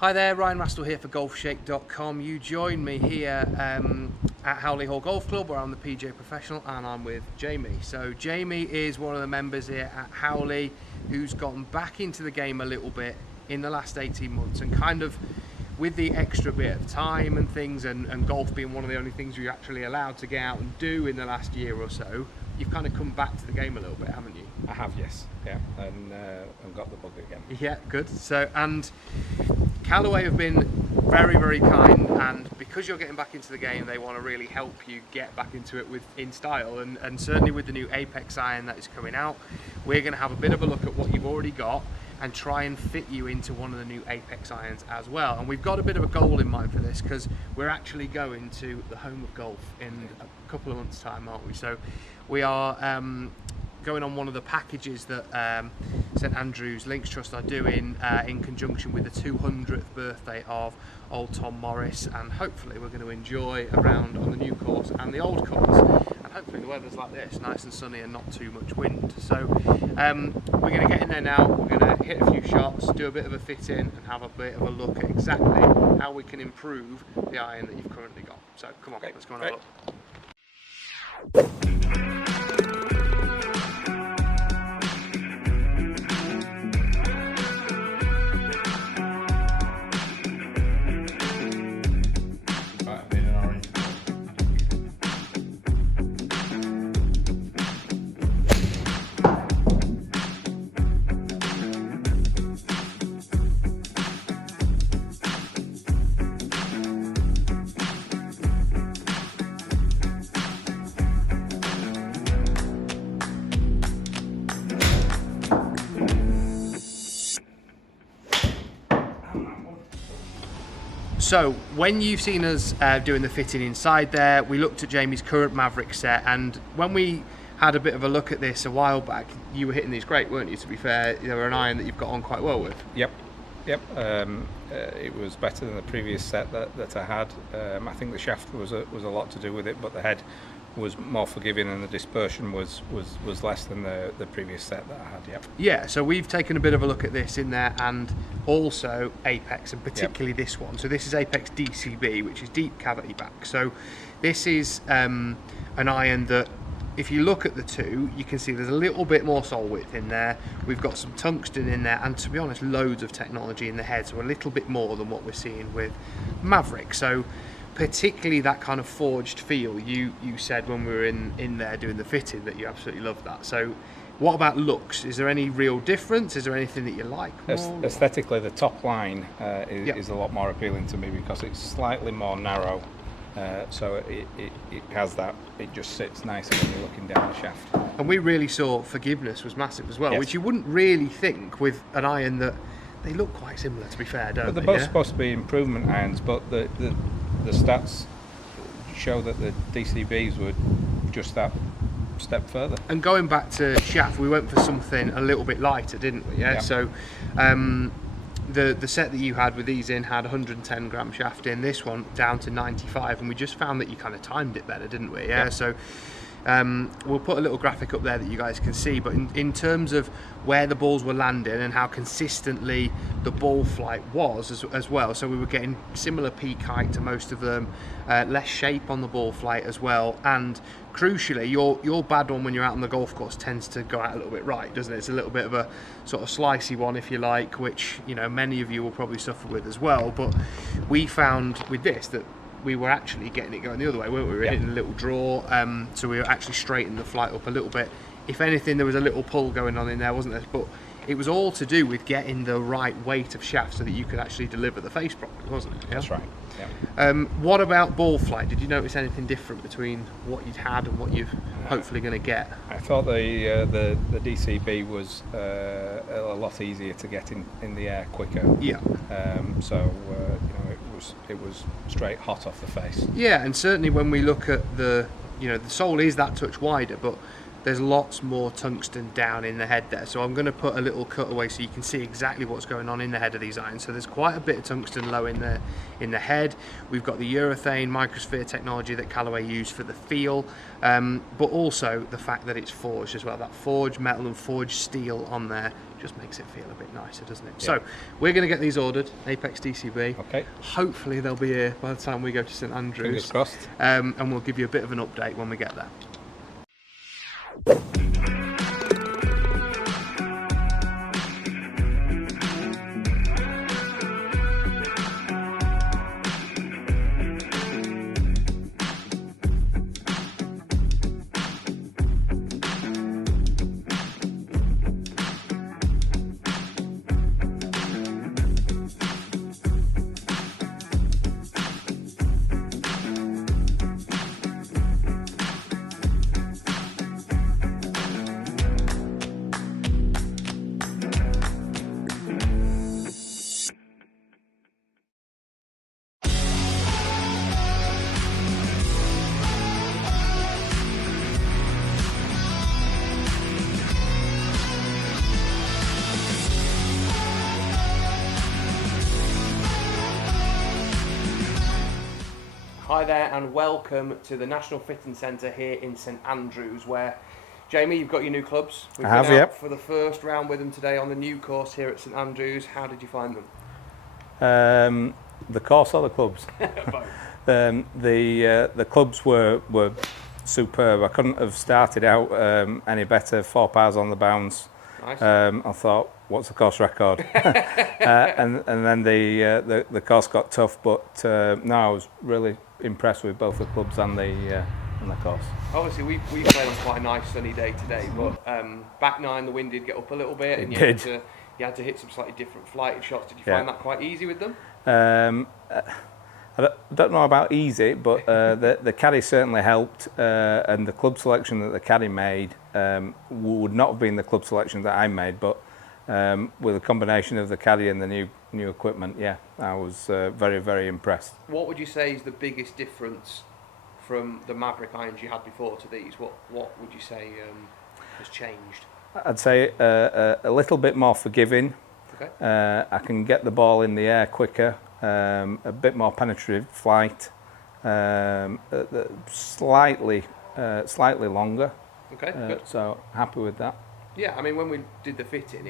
Hi there, Ryan Rastell here for Golfshake.com. You join me here at Howley Hall Golf Club, where I'm the PGA professional, and I'm with Jamie. So Jamie is one of the members here at Howley who's gotten back into the game a little bit in the last 18 months, and kind of with the extra bit of time and things, and golf being one of the only things you're actually allowed to get out and do in the last year or so, you've kind of come back to the game a little bit, haven't you? I have, yes. Yeah, and got the bug again. Yeah, good. So, and Callaway have been very, very kind, and because you're getting back into the game, they want to really help you get back into it in style, and certainly with the new Apex iron that is coming out, we're going to have a bit of a look at what you've already got and try and fit you into one of the new Apex irons as well. And we've got a bit of a goal in mind for this, because we're actually going to the home of golf in a couple of months' time, aren't we? So we are going on one of the packages that St Andrews Links Trust are doing in conjunction with the 200th birthday of old Tom Morris, and hopefully we're going to enjoy a round on the new course and the old course, and hopefully the weather's like this, nice and sunny and not too much wind. So we're going to get in there now, we're going to hit a few shots, do a bit of a fit in, and have a bit of a look at exactly how we can improve the iron that you've currently got. So come on, let's go and have a look. So when you've seen us doing the fitting inside there, we looked at Jamie's current Maverick set, and when we had a bit of a look at this a while back, you were hitting these great, weren't you? To be fair, they were an iron that you've got on quite well with. Yep. It was better than the previous set that I had. I think the shaft was a lot to do with it, but the head was more forgiving, and the dispersion was less than the previous set that I had. Yep. Yeah, so we've taken a bit of a look at this in there, and also Apex, and particularly this one. So this is Apex DCB, which is deep cavity back. So this is an iron that, if you look at the two, you can see there's a little bit more sole width in there. We've got some tungsten in there, and to be honest, loads of technology in the head, so a little bit more than what we're seeing with Maverick. So particularly that kind of forged feel, you said when we were in there doing the fitting that you absolutely loved that. So what about looks? Is there any real difference? Is there anything that you like more? Aesthetically, the top line is a lot more appealing to me, because it's slightly more narrow. So it has that, it just sits nicely when you're looking down the shaft. And we really saw forgiveness was massive as well, yes. Which you wouldn't really think with an iron that they look quite similar, to be fair, don't they? They're both supposed to be improvement irons, but the stats show that the DCBs were just that step further. And going back to shaft, we went for something a little bit lighter, didn't we? Yeah. So the set that you had with these in had 110 gram shaft in, this one down to 95, and we just found that you kind of timed it better, didn't we? Yeah. So we'll put a little graphic up there that you guys can see, but in terms of where the balls were landing and how consistently the ball flight was as well, so we were getting similar peak height to most of them, less shape on the ball flight as well, and crucially your bad one when you're out on the golf course tends to go out a little bit right, doesn't it? It's a little bit of a sort of slicey one, if you like, which, you know, many of you will probably suffer with as well. But we found with this that we were actually getting it going the other way, weren't we? We were hitting a little draw, so we were actually straightening the flight up a little bit. If anything, there was a little pull going on in there, wasn't there? But it was all to do with getting the right weight of shaft so that you could actually deliver the face properly, wasn't it? Yeah? That's right. Yeah. What about ball flight? Did you notice anything different between what you'd had and what you're hopefully going to get? I thought the DCB was a lot easier to get in the air quicker. Yeah. So you know, it was straight hot off the face. Yeah, and certainly when we look at the sole is that touch wider, but there's lots more tungsten down in the head there. So I'm going to put a little cutaway so you can see exactly what's going on in the head of these irons. So there's quite a bit of tungsten low in the head. We've got the urethane microsphere technology that Callaway used for the feel, but also the fact that it's forged as well. That forged metal and forged steel on there just makes it feel a bit nicer, doesn't it? Yeah. So we're going to get these ordered, Apex DCB. Okay. Hopefully they'll be here by the time we go to St Andrews. Fingers crossed. And we'll give you a bit of an update when we get there. Hi there and welcome to the National Fitting Centre here in St Andrews, where, Jamie, you've got your new clubs. We've I have, been out yep. for the first round with them today on the new course here at St Andrews. How did you find them? The course or the clubs? Both. The clubs were superb. I couldn't have started out any better. 4 pars on the bounce. Nice. I thought, what's the course record? and then the course got tough, but no, I was really impressed with both the clubs and the course. Obviously, we played on quite a nice sunny day today, but back nine the wind did get up a little bit, and you had to hit some slightly different flighted shots. Did you find that quite easy with them? I don't know about easy, but the caddy certainly helped, and the club selection that the caddy made would not have been the club selection that I made, but with a combination of the caddy and the new equipment, yeah, I was very, very impressed. What would you say is the biggest difference from the Maverick irons you had before to these? What would you say has changed? I'd say a little bit more forgiving. Okay. I can get the ball in the air quicker, a bit more penetrative flight, slightly longer. Okay, good. So happy with that. Yeah, I mean, when we did the fitting,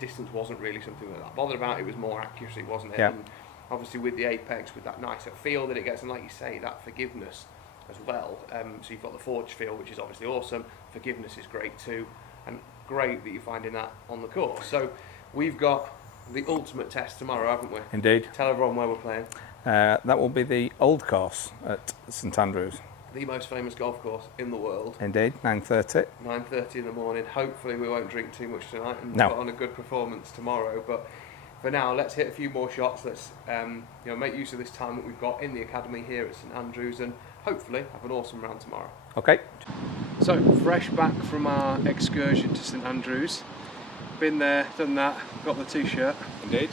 distance wasn't really something that bothered about. It was more accuracy, wasn't it? Yeah. And obviously with the Apex, with that nicer feel that it gets, and like you say, that forgiveness as well. So you've got the forged feel, which is obviously awesome. Forgiveness is great too, and great that you're finding that on the course. So we've got the ultimate test tomorrow, haven't we? Indeed. Tell everyone where we're playing. That will be the old course at St Andrews. The most famous golf course in the world. Indeed, 9:30. 9:30 in the morning. Hopefully we won't drink too much tonight and No. put on a good performance tomorrow. But for now, let's hit a few more shots. Let's make use of this time that we've got in the academy here at St Andrews, and hopefully have an awesome round tomorrow. Okay. So fresh back from our excursion to St Andrews. Been there, done that. Got the t-shirt. Indeed.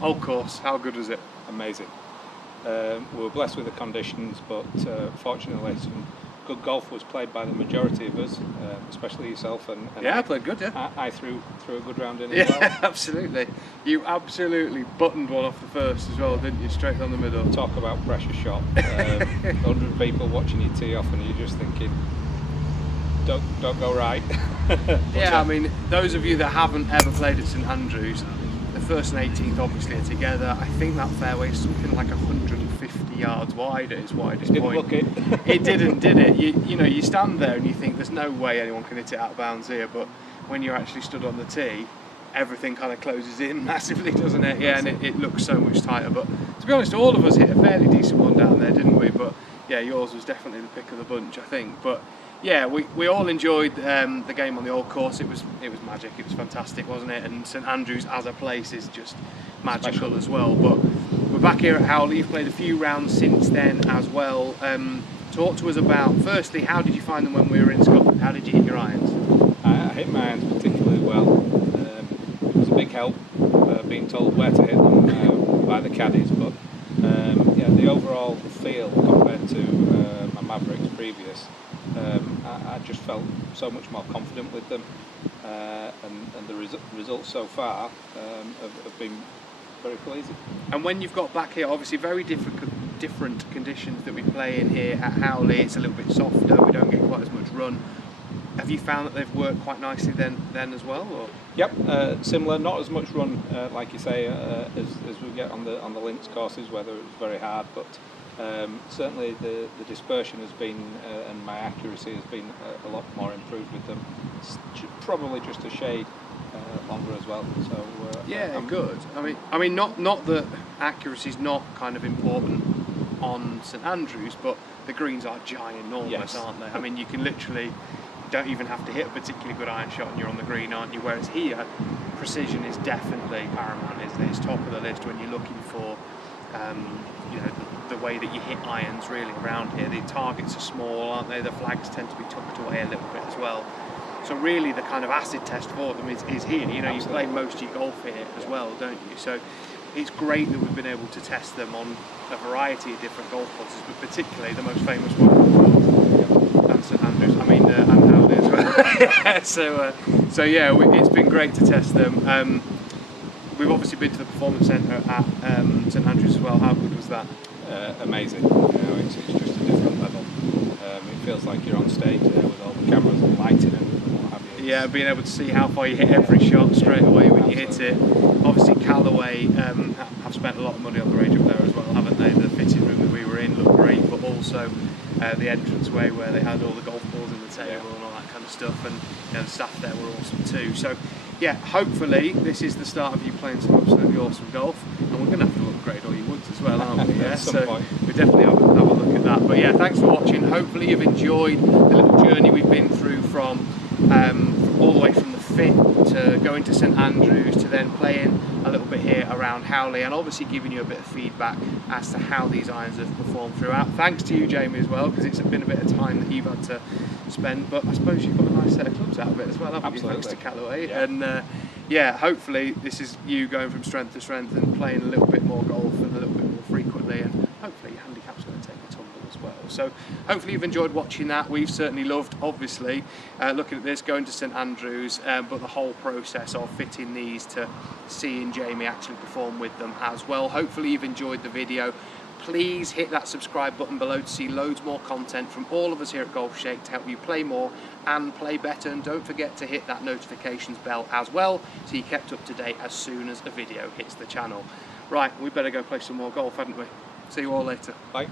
Old course. How good was it? Amazing. We were blessed with the conditions, but fortunately some good golf was played by the majority of us, especially yourself. And I played good, yeah. I threw a good round in as well. Yeah, absolutely. You absolutely buttoned one off the first as well, didn't you? Straight down the middle. Talk about pressure shot. 100 people watching you tee off and you're just thinking, don't go right. Yeah, I mean, those of you that haven't ever played at St Andrews, the first and 18th obviously are together. I think that fairway is something like 150 yards wide at its widest Didn't point. look it. It didn't, did it? You stand there and you think there's no way anyone can hit it out of bounds here, but when you're actually stood on the tee, everything kind of closes in massively, doesn't it? Yeah, and it looks so much tighter. But to be honest, all of us hit a fairly decent one down there, didn't we? But yeah, yours was definitely the pick of the bunch, I think. But yeah, we all enjoyed the game on the old course. It was magic. It was fantastic, wasn't it? And St Andrews as a place is just magical as well. But we're back here at Howley. You've played a few rounds since then as well. Talk to us about, firstly, how did you find them when we were in Scotland? How did you hit your irons? I hit my irons particularly well. It was a big help being told where to hit them by the caddies, but yeah, the overall feel compared to my Mavericks previous, I just felt so much more confident with them, and the results so far have been very pleasing. And when you've got back here, obviously very different conditions that we play in here at Howley. It's a little bit softer, we don't get quite as much run. have you found that they've worked quite nicely then as well? Or? Yep, similar. Not as much run, like you say, as we get on the links courses, whether it's very hard, but certainly the dispersion has been, and my accuracy has been a lot more improved with them. It's probably just a shade longer as well. So yeah, good. I mean, not that accuracy is not kind of important on St Andrews, but the greens are ginormous, yes. aren't they? I mean, you can literally don't even have to hit a particularly good iron shot and you're on the green, aren't you? Whereas here, precision is definitely paramount, isn't it? It's top of the list when you're looking for, you know, the way that you hit irons really around here. The targets are small, aren't they? The flags tend to be tucked away a little bit as well. So really the kind of acid test for them is here. You know, you play most of your golf here as well, don't you? So it's great that we've been able to test them on a variety of different golf courses, but particularly the most famous one in the world, and St Andrews. I mean, and Howley as well. So yeah, it's been great to test them. We've obviously been to the Performance Centre at St Andrews as well. How good was that? Amazing. You know, it's just a different level. It feels like you're on stage there with all the cameras and lighting and what have you. Yeah, being able to see how far you hit every shot straight away when you hit it. Obviously Callaway have spent a lot of money on the range up there as well, haven't they? The fitting room that we were in looked great, but also the entranceway where they had all the golf balls in the table and all that kind of stuff, and you know, the staff there were awesome too. So yeah, hopefully this is the start of you playing some absolutely awesome golf, and we're going to have to upgrade all your woods as well, aren't we? Yeah, so we definitely have a look at that. But yeah, thanks for watching. Hopefully you've enjoyed the little journey we've been through from all the way from the fit to going to St Andrews to then playing a little bit here around Howley, and obviously giving you a bit of feedback as to how these irons have performed throughout. Thanks to you, Jamie, as well, because it's been a bit of time that you've had to spend, but I suppose you've got a nice set of clubs out of it as well, haven't you? Thanks to Callaway. Yeah. And yeah, hopefully this is you going from strength to strength and playing a little bit more golf and a little bit more frequently, and hopefully your handicap's going to take a tumble as well. So hopefully you've enjoyed watching that. We've certainly loved, obviously, looking at this, going to St Andrews, but the whole process of fitting these to seeing Jamie actually perform with them as well. Hopefully you've enjoyed the video. Please hit that subscribe button below to see loads more content from all of us here at Golfshake to help you play more and play better, and don't forget to hit that notifications bell as well so you're kept up to date as soon as a video hits the channel. Right, we better go play some more golf, hadn't we? See you all later. Bye.